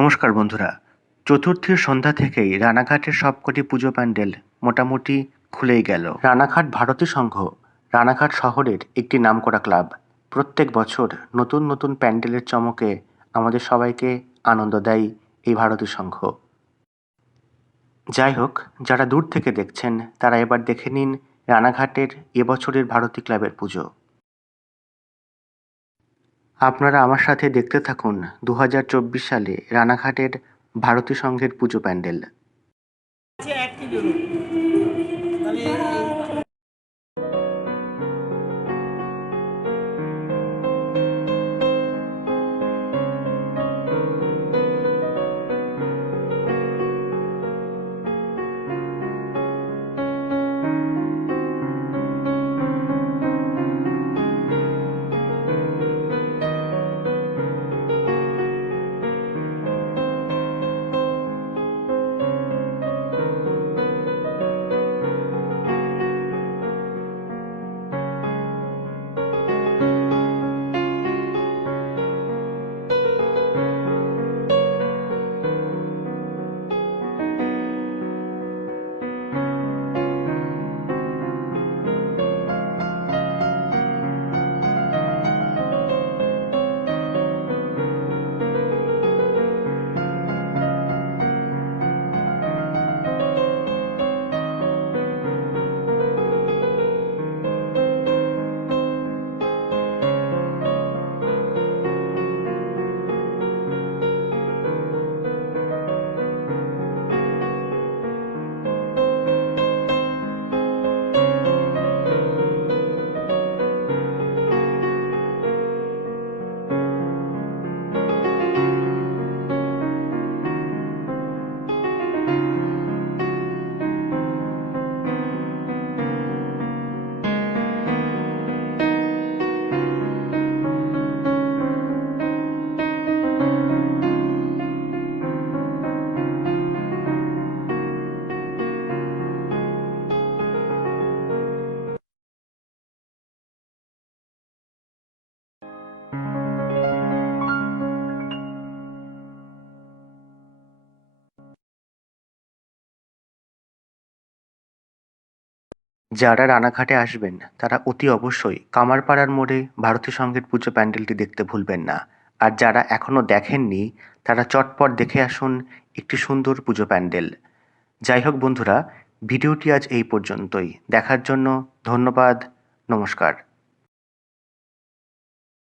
নমস্কার বন্ধুরা। চতুর্থীর সন্ধ্যা থেকেই রানাঘাটের সবকটি পুজো প্যান্ডেল মোটামুটি খুলেই গেল। রানাঘাট ভারতী সংঘ রানাঘাট শহরের একটি নামকরা ক্লাব। প্রত্যেক বছর নতুন নতুন প্যান্ডেলের চমকে আমাদের সবাইকে আনন্দ দেয় এই ভারতী সংঘ। যাই হোক, যারা দূর থেকে দেখছেন তারা এবার দেখে নিন রানাঘাটের এবছরের ভারতী ক্লাবের পুজো। আপনারা আমার সাথে দেখতে থাকুন 2024 সালে রানাঘাটের ভারতী সংঘের পুজো প্যান্ডেল। যারা রানাঘাটে আসবেন তারা অতি অবশ্যই কামারপাড়ার মোড়ে ভারতী সংঘের পুজো প্যান্ডেলটি দেখতে ভুলবেন না। আর যারা এখনও দেখেননি তারা চটপট দেখে আসুন একটি সুন্দর পুজো প্যান্ডেল। যাই হোক বন্ধুরা, ভিডিওটি আজ এই পর্যন্তই। দেখার জন্য ধন্যবাদ। নমস্কার।